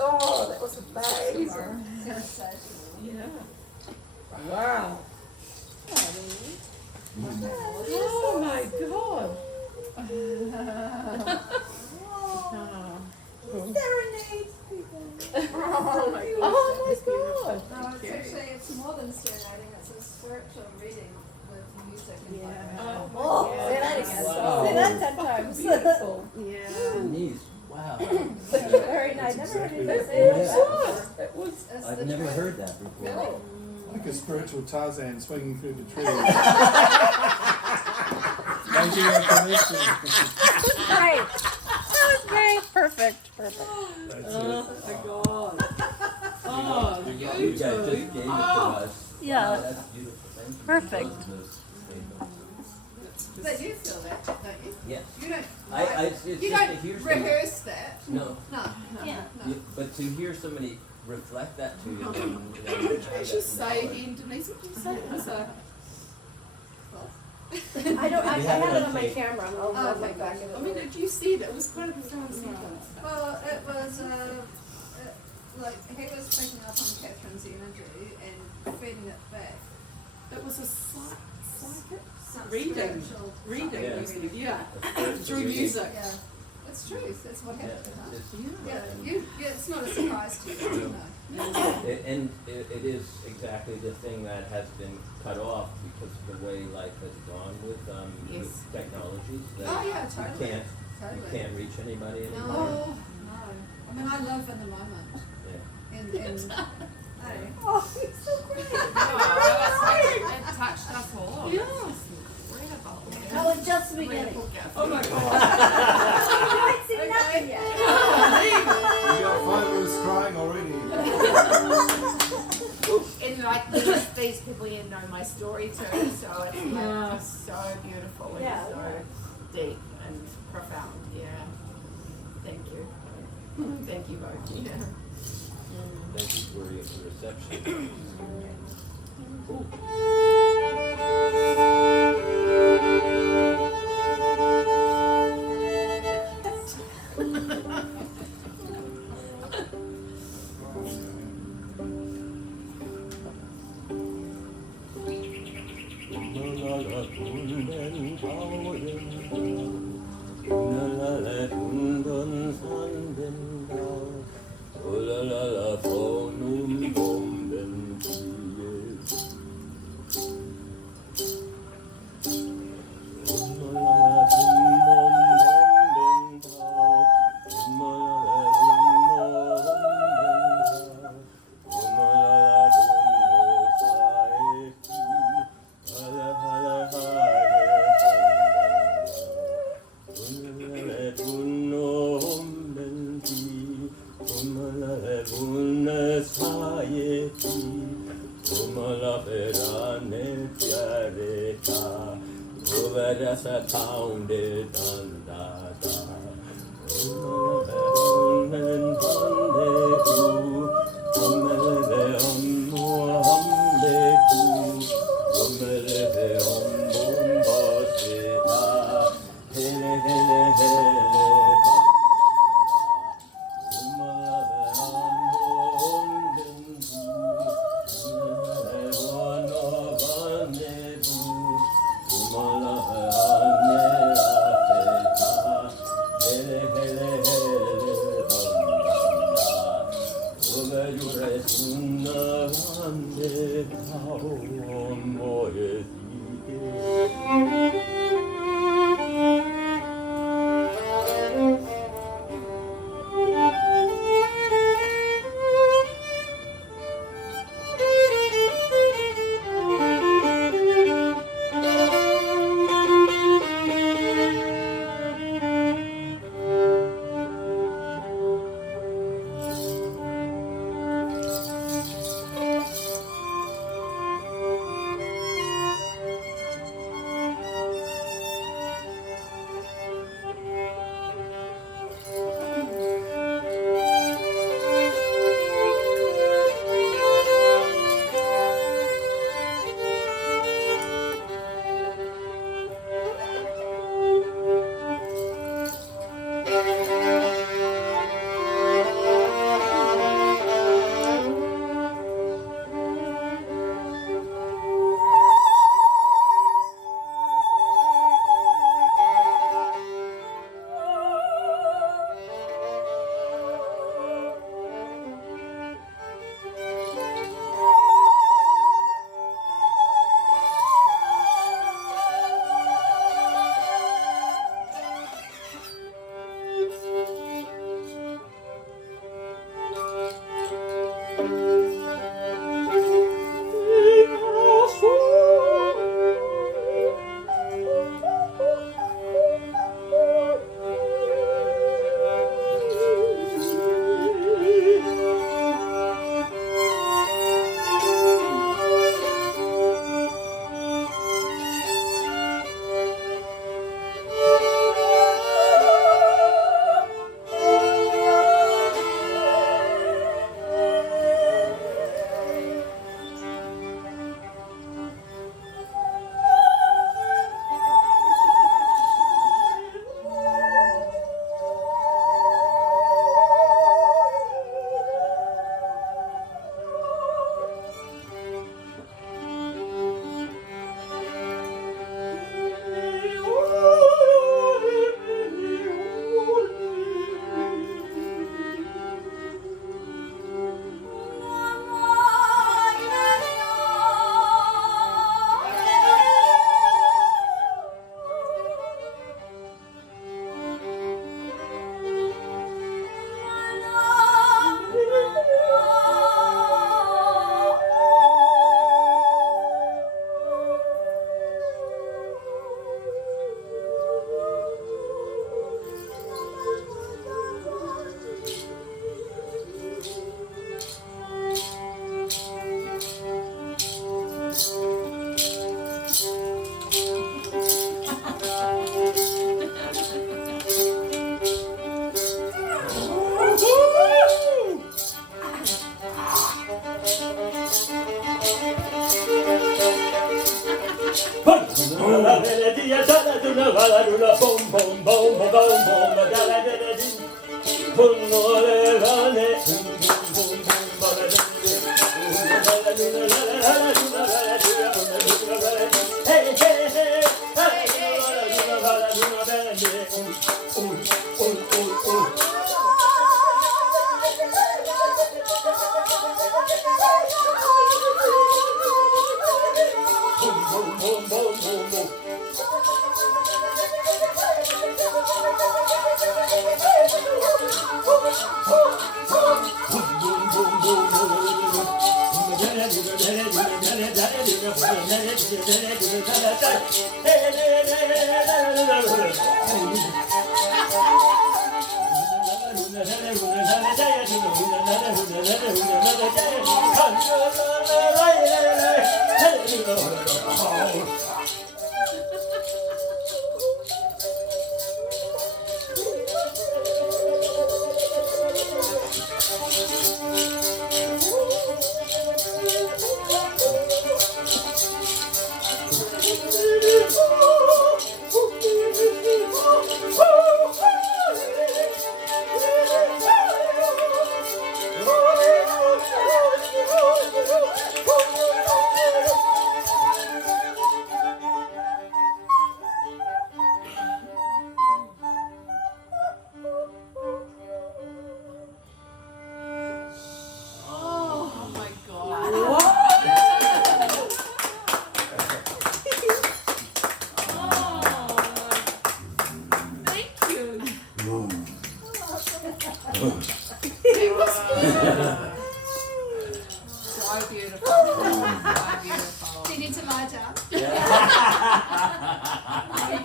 Oh, that was amazing. Yeah. Wow. Oh my God. Serenade people. Oh my God. No, it's actually, it's more than serenading, it's a spiritual reading with music and vibration. Oh, say that again. Wow. Say that 10 times. Beautiful. Yeah. Denise, wow. Very nice. That's Never heard exactly you what say it that. It was. It's I've the never truth. heard that before. Really? Like a spiritual Tarzan swinging through the trees. Making a connection. Right. That was very perfect. Perfect. That's Oh it. my God. Oh, You got- You guys just gave it to us. Yeah. Wow, that's beautiful. Thank you. Perfect. For those statements. But you feel that, don't you? Yeah. You don't. It's you just to don't hear somebody. rehearse that. No. No. Yeah. No. But to hear somebody reflect that to you. What did you say again, Denise? What did you say? It was a. I don't. I You have have it it on on my tape. camera. I'll Oh, look back at it. I mean, did you see it? It was quite a profound sentence. Well, it was like he was picking up on Catherine's energy and feeding it back. It was a psychic Some reading. spiritual Reading, something. yeah. That's Through music. Yeah, it's truth. That's what Yeah, happened. Huh? it's Yeah. Yeah, it's not a surprise to you. No. And it is exactly the thing that has been cut off because of the way life has gone with Yes. technologies. That Oh, yeah, totally. You Totally. can't reach anybody No, anymore. no. I mean, I live in the moment. Yeah. And hey. Oh, it's so great. It touched us all. Yeah. Incredible. Oh, it's just the beginning. Incredible gift. Oh my God. You ain't seen nothing yet. We got 5 minutes crying already. And like these people here know my story too, so it's like just so beautiful and Yeah, so yeah. deep and profound. Yeah. Thank you. Thank you both. Yeah. Thank you for your reception. Oh my god. Thank you. It was so beautiful. So beautiful. Do you need to lie down?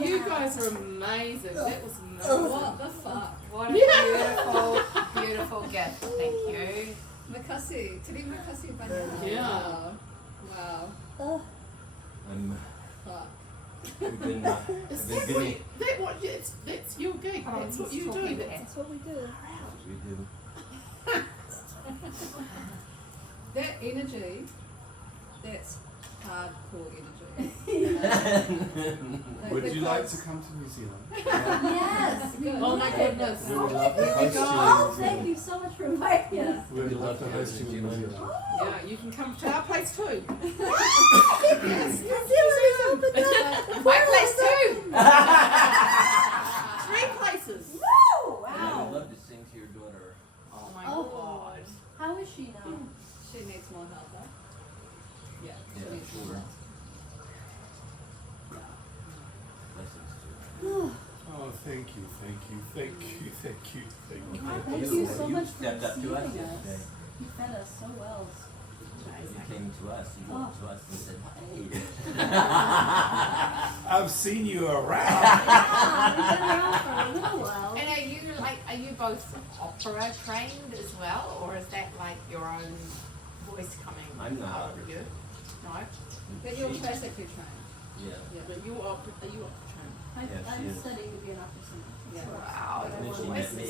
You guys are amazing. That was amazing. What the fuck? What a beautiful, beautiful gift. Thank you. Makasi. Terima kasih banyak. Yeah. Wow. Fuck. I've been giving. That's your gig. That's what you do. That's what we do. We do. That energy, that's hardcore energy. Would you like to come to New Zealand? Yes. we Oh my would. goodness. We would love to Here we host you go. in Oh, New thank Zealand. you so much for inviting us. We would love to host you in New Zealand. Yeah, you can come to our place too. Yes, New Zealand is open up. My place too. 3 places. Woo! I would Wow. love to sing to your daughter. Oh my Oh. god. How is she now? She needs more help, though. Yeah, she Yeah, needs more sure. help. Blessings to her. Oh, thank you, thank you, thank you, thank you, thank you. Thank you so much for stepped up to us receiving yesterday. us. You fed us so well. You came to us, you walked to us and said, hey. I've seen you around. Yeah, we've been around for a little while. And are you both opera trained as well, or is that like your own voice coming I'm not out opera of you? No. But you're classically trained. Yeah. Yeah, but you are opera trained. I'm Yeah, she is. studying to be an opera singer. Yeah. Wow. And then she met me.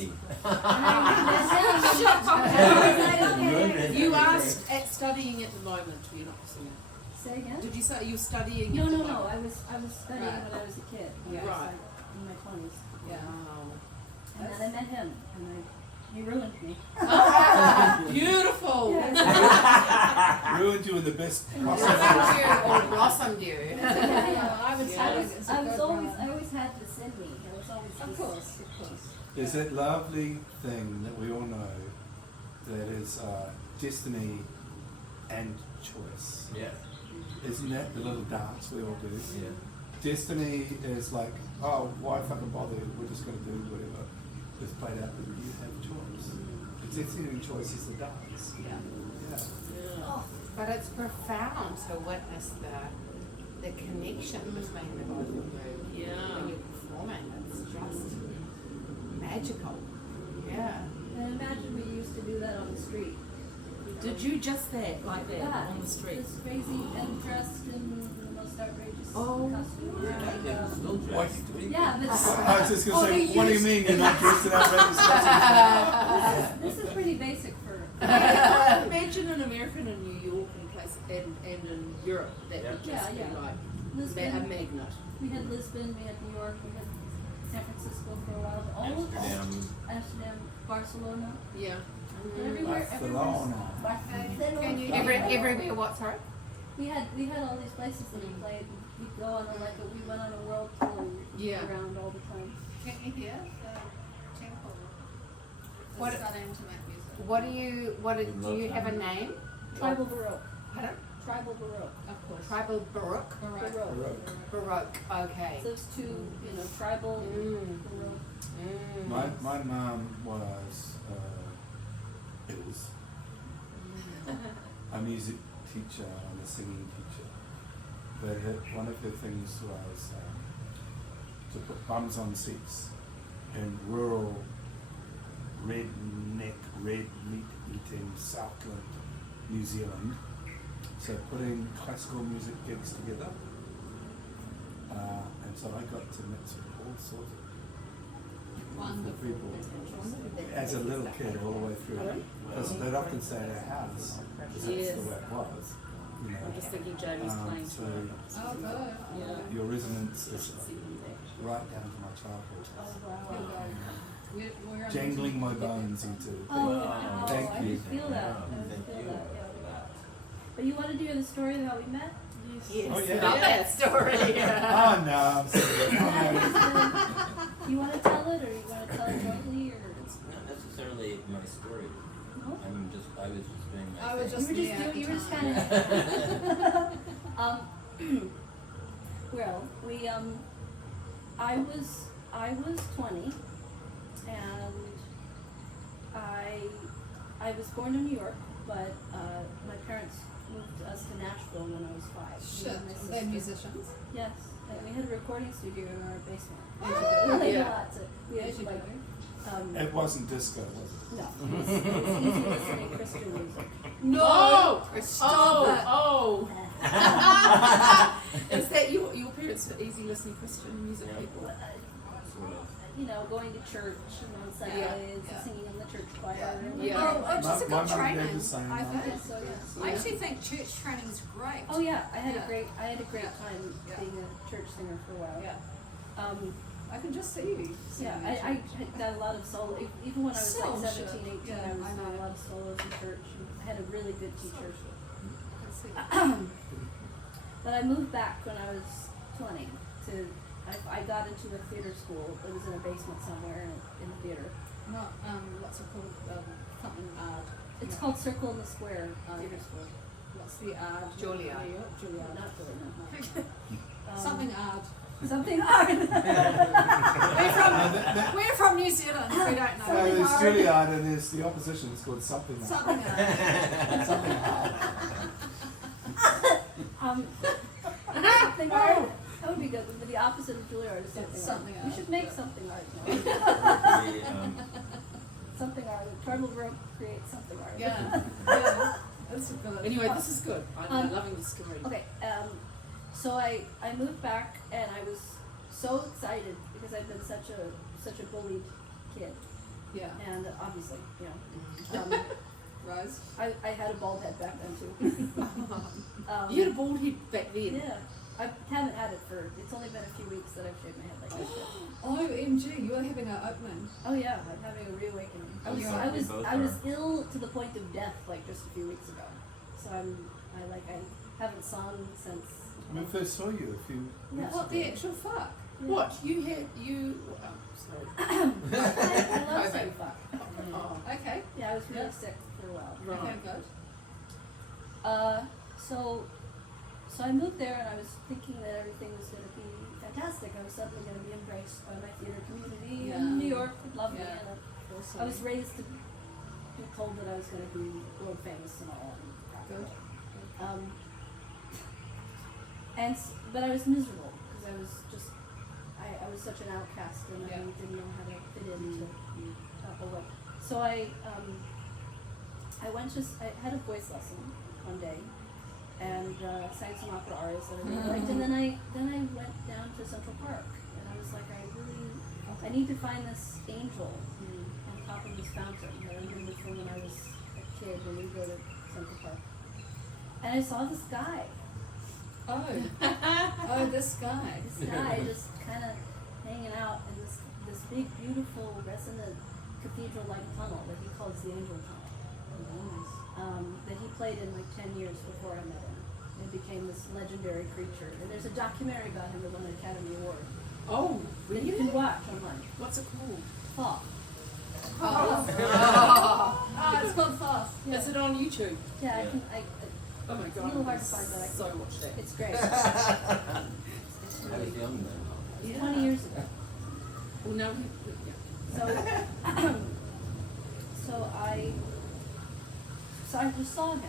You are at studying at the moment. You're not singing. Say again? Did you say you were studying? No, at the no, no. moment? I was studying Right. when I was a kid. Yeah. I was, Right. in my 20s. Yeah. Wow. And then I met him, and he ruined me. Beautiful. Ruined you in the best possible way. Blossomed you or blossomed you. Yeah, I would say I it's a good always run. had this in me. I was always Of course, of course. There's that lovely thing that we all know that is destiny and choice. Yeah. Isn't that the little dance we all do? Yeah. Destiny is like, oh, why fucking bother? We're just going to do whatever is played out, but you have choice. The destiny and choice is the dance. Yeah. Yeah. Oh, But it's profound to witness the connection between the both of you. Yeah. When you're performing, it's just magical. Yeah. and imagine we used to do that on the street. Did you just that, like that, Yeah, on the street? Just crazy and dressed in the most outrageous Oh. costume. Yeah, still dressed. Yeah, but I was just going to say, Only what do you used- mean you're not dressed in outrageous costumes? this is pretty basic for. Imagine an American in New York and place and in Europe that would just Yeah, be yeah. like A magnet. We had Lisbon, we had New York, we had San Francisco for a while. Amsterdam, Barcelona. Yeah. But everywhere, Barcelona. Can you Everywhere what, sorry? We had all these places that we played. We'd go on we went on a world tour Yeah. around all the time. Can you hear the temple? What- Starting to make music. Do you have a name? Tribal Baroque. Pardon? Tribal Baroque. Of course. Tribal Baroque? Baroque. Baroque, okay. So those two, tribal Baroque. My mum was a music teacher and a singing teacher. But one of her things was to put bums on seats in rural, redneck, red meat eating Southland, New Zealand. So putting classical music gigs together. And so I got to mix with all sorts of Wonderful. people as a little kid all the way through. Because they'd often say at our house, because that's Yes. the way it was. I'm just thinking Jamie's playing. So Oh, good. Yeah. your resonance is right down to my childhood. Oh, wow. We're Jangling my bones into. Oh, Thank I you. just feel that. I just feel that. Yeah. But you want to do the story of how we met? Yes, Oh, yeah. love that story. Oh no, I'm sorry. You want to tell it, or you want to tell it jointly, or? It's not necessarily my story. No? I was just doing my I was thing. just You were just kind of. Well, I was 20, and I was born in New York, but my parents moved us to Nashville when I was 5. Me Shit, and my they're sister. musicians. Yes, and we had a recording studio in our basement. As you Really Yeah. lots of, we had As you like, do. It wasn't disco, was it? no, it's easy listening Christian music. No! Stop it! Oh! Is that your parents were easy listening Christian music people? Sort of. Going to church on Sundays, Yeah. singing in the church choir. Yeah. Oh, just a My good mum training, did the same. I think. Yes, so yes. I actually think church training is great. Oh yeah, I had Yeah. a great time Yeah. being a church singer for a while. Yeah, Um, I can just see you. yeah, singing I in church. got a lot of solo. Even when I was Soul like shit. 17, 18, Yeah, I was I doing know. a lot of solos in church. And I had a really good teacher. I can see. But I moved back when I was 20 to. I got into a theater school. It was in a basement somewhere in the theater. Not, what's it called, something art. It's called Circle in the Square Theater School. What's the art? Juilliard. Juilliard. Not really, no. Something art. Something hard. We're from New Zealand, we don't know. So there's Juilliard and there's the opposition, it's called something. Something art. Something hard. Something hard. That would be good. But the opposite of Juilliard is something, Something art. art, We should make yeah. something art now. The, Something art. Tribal Baroque creates something art. Yeah, yeah, that's good. Anyway, this is good. I'm loving the story. Okay. So I moved back and I was so excited because I'd been such a bullied kid, Yeah, and obviously, Rose. I had a bald head back then too. You had a bald head back then. Yeah. I haven't had it it's only been a few weeks that I've shaved my head like this. OMG, you are having an opening. Oh yeah, I'm having a reawakening. I was both I was are. ill to the point of death like just a few weeks ago. So I haven't sung since. When I first saw you a few weeks What the ago. actual fuck? What? You had, sorry. I love saying fuck. Oh. Okay, Yeah, I was really sick for a while. okay, good. So I moved there and I was thinking that everything was going to be fantastic. I was suddenly going to be embraced by my theater community Yeah. and New York would love me. Yeah. And I was raised to be told that I was going to be world famous and all. Good. But I was miserable because I was such an outcast and Yeah. I didn't know how to fit into a way. So I had a voice lesson one day and sang some opera arias that I really liked, and then I went down to Central Park and I was like, I need to find this angel on top of this fountain that I remember from when I was a kid when we go to Central Park. And I saw this guy Oh. Oh, this guy. This guy just kind of hanging out in this big, beautiful, resonant cathedral-like tunnel that he calls the Angel Tunnel. That he played in like 10 years before I met him. And became this legendary creature. And there's a documentary about him that won an Academy Award Oh, that really? you can watch online. What's it called? Fall. Oh, it's called Fast. Yeah. Is it on YouTube? Yeah, Yeah. Oh my It's god. a little hard to find, but I So watch that. it's great. I It's was really, young then. it's 20 years ago. Well, no, So, so I just saw him,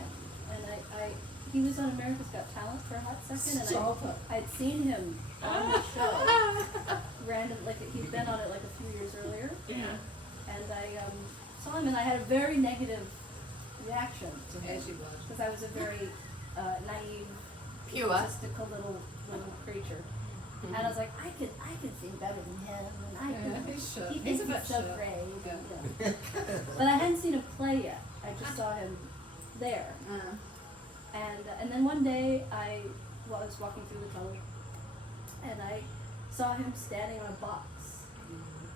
and he was on America's Got Talent for a hot second, and Stop it. I'd seen him on the show, random, like he'd been on it like a few years earlier, yeah. and I saw him, and I had a very negative reaction to him, As you would. because I was a very naive, Pure. egotistical little creature. And I was like, I could sing better than him, and I Yeah, could. he's sure. He He's thinks a bit he's so sure. great. Yeah. You know. But I hadn't seen him play yet. I just saw him there. And then one day I was walking through the tunnel, and I saw him standing on a box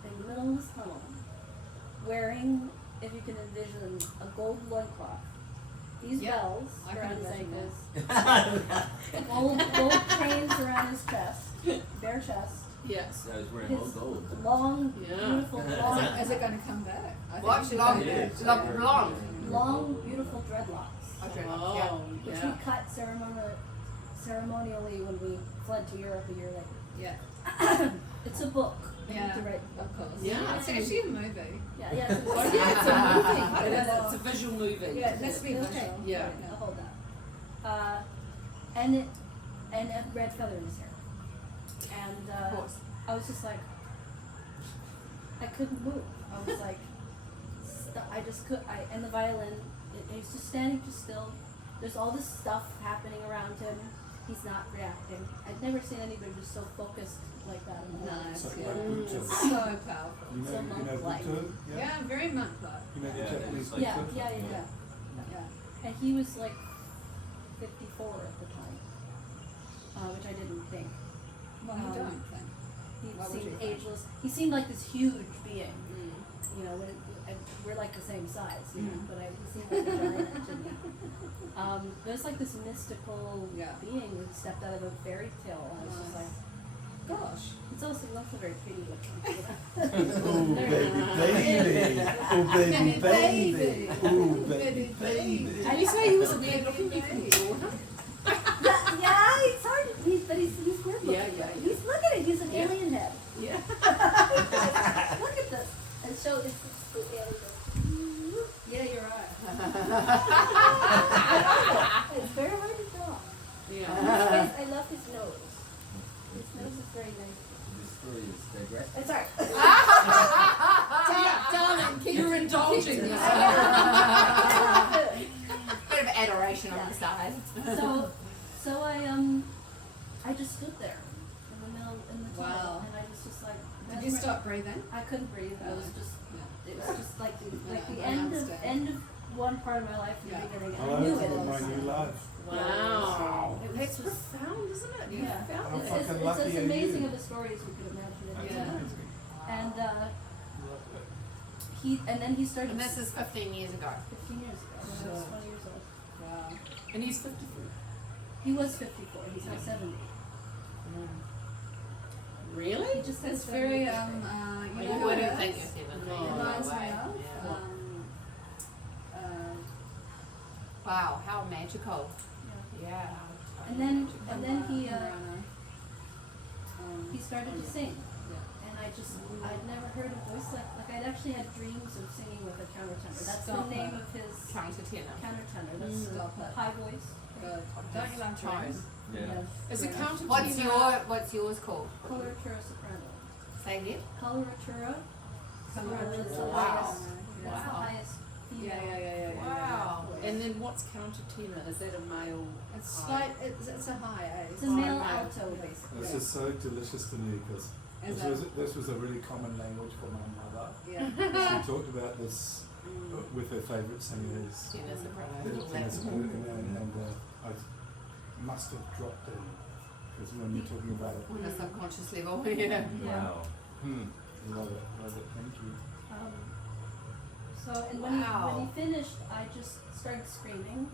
in the middle of this tunnel, wearing, if you can envision, a gold loincloth. These Yep, bells I can around his imagine ankles, gold chains around his chest, bare chest, Yes. I was wearing all his gold. long, Yeah. beautiful, long, Is it going to come back? I think What? it should Long, come back. long. long, beautiful dreadlocks, Okay, Oh, yeah. which yeah. he cut ceremonially when we fled to Europe a year later. Yeah. It's a book. Yeah. To write. Of course. Yeah. It's actually a movie. Yeah, yeah. It's a Oh, yeah, it's a movie. It is, it's a visual movie. Yeah, it has to be Okay. visual. Yeah. Right, I'll hold that. And a red feather in his hair. And Of course. I was just like, I couldn't move. I was like, I just could. And the violin, he's just standing just still. There's all this stuff happening around him. He's not reacting. I'd never seen anybody just so focused like that in my life. Nice. So, Yeah. like Buddha. So powerful. You know, So monk-like. Buddha? Yeah, very monk-like. You know the Yeah, Japanese it's like- Yeah, Buddha? yeah. Yeah. And he was like 54 at the time, which I didn't think. Well, you don't think. He Why would seemed you think? ageless. He seemed like this huge being. You know, and we're like the same size, you know, but he seemed like a giant to me. There's like this mystical Yeah. being who stepped out of a fairy tale, and I was just like, Gosh. it's also very pretty looking. Oh, baby. Oh, baby, baby. Oh, baby, baby. Did you say he was a weird looking daughter? Yeah, he's hard. But he's weird looking. Yeah, yeah, yeah. Look at it. He's an Yeah. alien head. Yeah. Look at this. And so it's the alien. Yeah, you're right. It's very hard to draw. Yeah. I love his nose. His nose is very nice. This story is digressing. I'm sorry. Darling, you're indulging me. Bit of adoration on the side. So I just stood there in the middle in the tunnel, Wow. and I was just like. Did you stop breathing? I couldn't breathe. I was just. Yeah. It was just like the I end understand. of one part of my life in the Yeah. beginning. I And I knew love it. it in my the new second. life. Wow. It was That's just. profound, isn't it? You Yeah. found I'm it. fucking It's lucky as are amazing you. of a story as we could imagine it. That's Yeah. amazing. And then he started. And this is 15 years ago. 15 years ago. When I was 20 years old. Wow. And he's 54. He was 54. He's now 70. Really? He just had It's 70 very, birthday. you You know wouldn't what think it you're 17. No. No reminds me way. of? Yeah. Wow, how magical. Yeah. Yeah. And then he started to sing. Yeah. And I'd never heard a voice like I'd actually had dreams of singing with a countertenor. That's Stop the name it. of his Countertenor. countertenor. That's Stop the it. high voice. Good. Don't you love Tone. dreams? Yeah. Is it counted? What's yours called? Coloratura soprano. Say again. Coloratura soprano. That's the Wow. highest. That's the Wow. highest female. Yeah. Wow. And then what's countertenor? Is that a male? It's high? like, it's a high, eh? It's a male High. alto, basically. This is so delicious to me because Is this was a really common language for my mother. Yeah. She talked about this with her favourite singers. Tenor soprano. And must have dropped in, because when you're talking about it, On a subconscious level, yeah. Wow. love it, thank you. So, and when Wow. he finished, I just started screaming.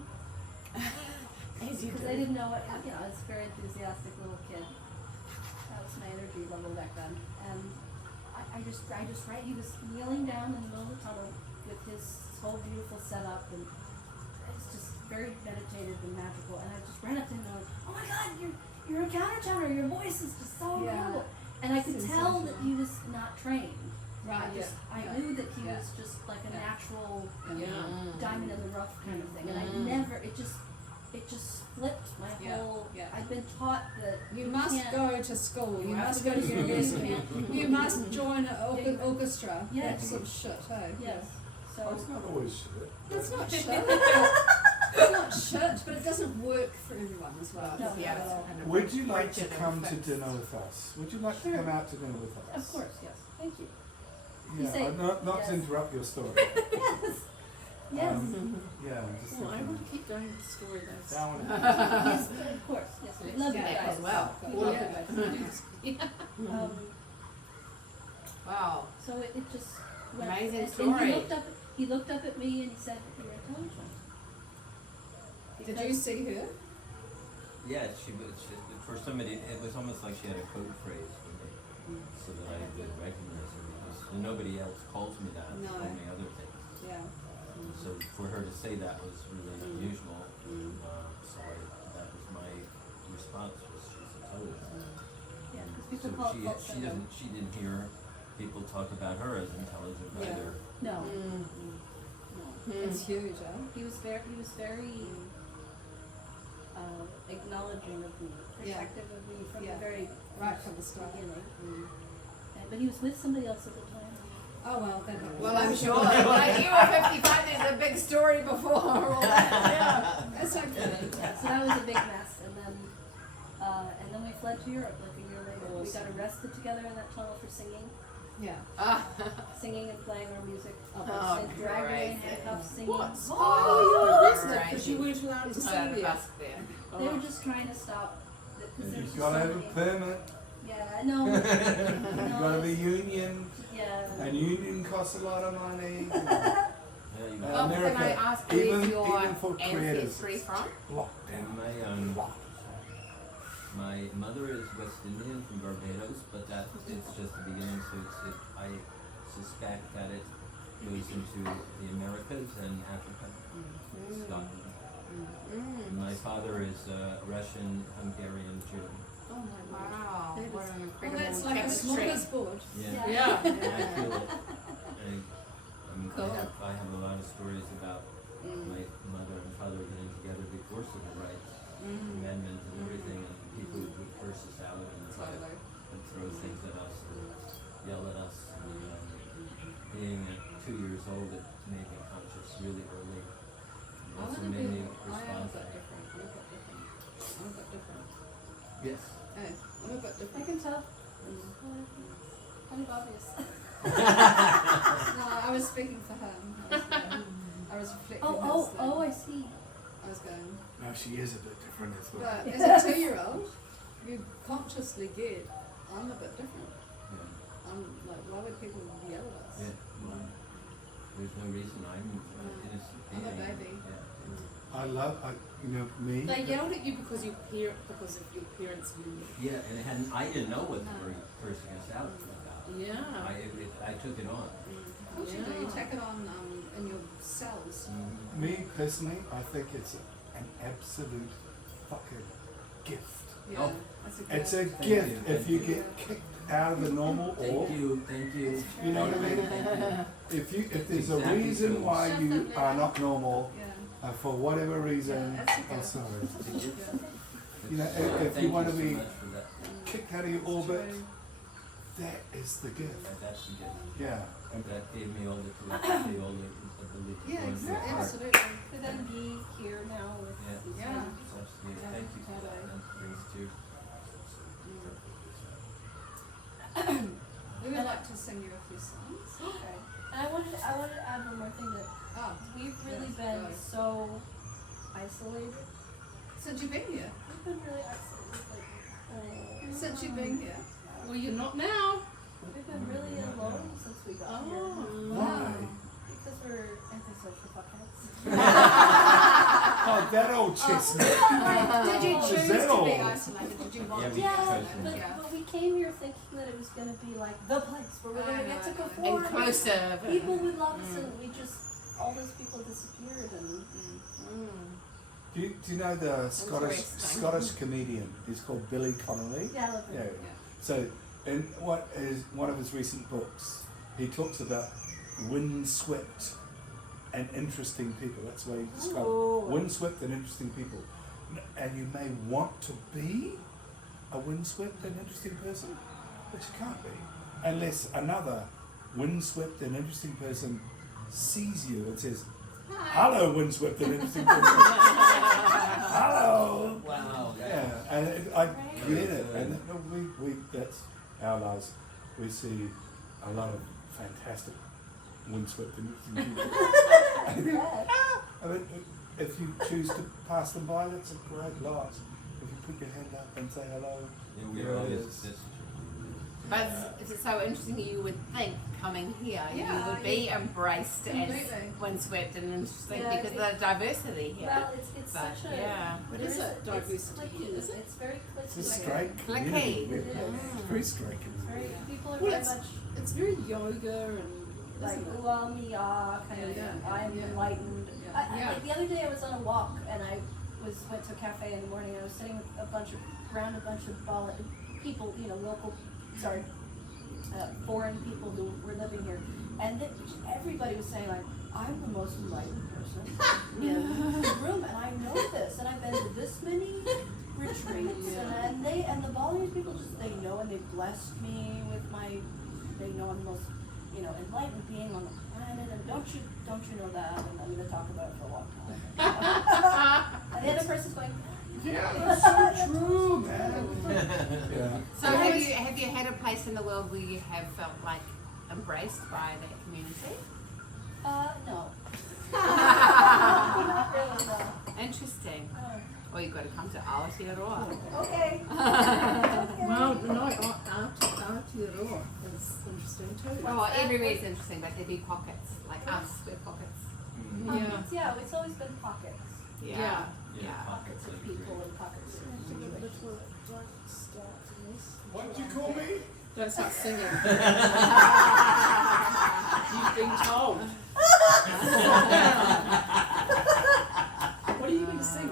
As you Because do. I didn't know what, you know, I was a very enthusiastic little kid. That was my energy level back then. And I just he was kneeling down in the middle of the tunnel with his whole beautiful setup, and it's just very meditative and magical. And I just ran up to him and I was, oh my God, you're a countertenor, your voice is just so Yeah. incredible. And I could tell that he was not trained. Right, I knew that he was just like a natural diamond in the rough kind of thing. And I never, it just flipped my whole, I've been taught that You must can't- go to school, you You have must to go to go to university, school. you must join an orchestra, Yes. that sort of shit, hey? Yes, Oh, so, it's not always shit. It's not shit, it's not shit, but it doesn't work for everyone as well. No. Yeah. Yeah. Would you like to Rigid and come to fixed. dinner with us? Would you like Sure. to come out to dinner with us? of course, yes, thank you. You Yeah, say- not yes. to interrupt your story. Yes, yes, Yeah, I'm just Well, I thinking. want to keep going with the story though. Down with it. yes, of course, yes, we love you Yeah, guys. as well. We love you Yeah. guys. Wow. So it just went, Amazing and story. he looked up at me and he said, you're intelligent. Did you see her? Yeah, she for somebody, it was almost like she had a code phrase for me, so that I would recognize her, because nobody else calls me that, No. only other things. Yeah. So for her to say that was really unusual, so that was my response, was she's intelligent. Yeah, because So people call it false she syndrome. didn't hear people talk about her as intelligent Yeah. either. No, Mm. no. It's huge, huh? He was very acknowledging of me, Yeah. protective of me from Yeah. the very Right from the start. beginning. But he was with somebody else at the time. Oh, well, that happens. Well, I'm sure. Like you were 55, there's a big story before all that. Yeah. That's okay. So that was a big mess, and then we fled to Europe like a year later. We got arrested together in that tunnel for singing, Yeah. singing and playing our music. Oh, and dragged away in great. handcuffs, singing. What? Oh, Oh, you right. because you weren't allowed to Just sing out of there. us there. They were just trying to stop. Because there's You've just got to so have a many. permit, Yeah, no. you've got to be union, Yeah. and union costs a lot of money. Yeah, you Well, can America, I ask where's even your for creators, ancestry from? locked And down. my mother is West Indian from Barbados, but that it's just the beginning. So I suspect that it goes into the Americas and Africa, Scotland. Mm. My father is Russian, Hungarian, Jew. Oh, my word. Wow, That what is- an Well, incredible that's like a chemistry. smorgasbord. Yeah. Yeah. I feel it. Cool. I have a lot of stories about my mother and father getting together before civil rights amendment and everything, and people would curse us out and Totally. and throw things at us and yell at us. And, being at 2 years old, it made me conscious really early. And I also want to made be, me I am a responsible. bit different, I'm a bit different. I'm a bit different. Yes. Hey, I'm a bit I different. can tell. Kind of obvious. No, I was speaking for him. I was reflecting his thing. Oh, I see. I was going, No, she is a bit different as well. but as a 2-year-old, you consciously get, I'm a bit different. Yeah. I'm like, why would people yell at us? Yeah. There's no reason. I'm an innocent I'm a being. baby. Yeah. Me. They yelled at you because of your parents knew. Yeah, and I didn't know what they were cursing us out about. Yeah. I took it on. Of course you do, you take it on in your cells. Me personally, I think it's an absolute fucking gift. Yeah, Oh. that's a good. It's a Thank gift you, if thank you you. get kicked out of the normal or Thank you. you know what I mean? If there's a Exactly reason true. why you are not normal, Yeah. for whatever reason, Yeah, that's okay. I'm sorry. Thank you. You know, It's, if thank you wanna so be- much for that. Kicked out of your orbit, True. that is the gift. That's the gift. Yeah. And That gave me all the telepathy, all the ability to Yeah, go into your heart. absolutely. To then be here now with Yeah. these Yeah. men. Absolutely. Yeah, Thank you. totally. That brings tears. We would like to sing you a few songs. Okay. And I wanted to add one more thing that Oh, we've really Yes, been go. so isolated Since you've been here. We've been really isolated. Since you've been here. Well, you're not now. We've been really alone since we got here. Why? Because we're antisocial fuckheads. Oh, that old chestnut. Did you choose to be Zettel. isolated? Did you want Yeah, to? we Yeah, chose but, Yeah. but we came here thinking that it was going to be like the place where we're going to get to go forward. Inclusive. People would love us, and we just, all those people disappeared, and Do you know the Interesting. Scottish comedian? He's called Billy Connolly. yeah, I love Yeah. it. So, in what is one of his recent books, he talks about windswept and interesting people. That's the way he describes Ooh. it. Windswept and interesting people. And you may want to be a windswept and interesting person, but you can't be unless another windswept and interesting person sees you and says, "Hello, windswept and interesting person." Hello. Wow. Yeah, and I get it, and we that's our lives. We see a lot of fantastic windswept and interesting people. I mean, if you choose to pass them by, that's a great lot. If you put your hand up and say hello, Yeah, we there are it always is. this. But it's so interesting. You would think coming here, you Yeah, would be embraced as completely. windswept and interesting Yeah, because of the diversity here. Well, it's But, such a. yeah. What there is it? It's Diversity, clicky. is it? It's very clicky. It's a straight Clicky. community. It is. It's very straight community. Very, people are Well, very it's- much It's very yoga and like isn't it? uwa kind of. Yeah. I'm Yeah. enlightened. Yeah. Like the other day, I was on a walk and I went to a cafe in the morning. I was sitting with around a bunch of Bali people, local, foreign people who were living here, and everybody was saying like, "I'm the most enlightened person in the room, and I know this, and I've been to this many retreats, and the Balinese people they know, and they blessed me with they know I'm the most, enlightened being on the planet, and don't you know that?" And I'm going to talk about it for a long time. And the other person's going, Yeah, that's so true, man. Yeah. So have you had a place in the world where you have felt like embraced by that community? no. Not really, no. Interesting. No. Well, you've got to come to Aotearoa. Okay. Well, no, Aotearoa is interesting too. Well, everywhere is interesting, but there'd be pockets, like us, we're pockets. Yeah. Yeah, it's always been pockets. Yeah. Yeah. Pockets of people and pockets of situations. What'd you call me? Don't start singing. You've been told. What are you going to sing?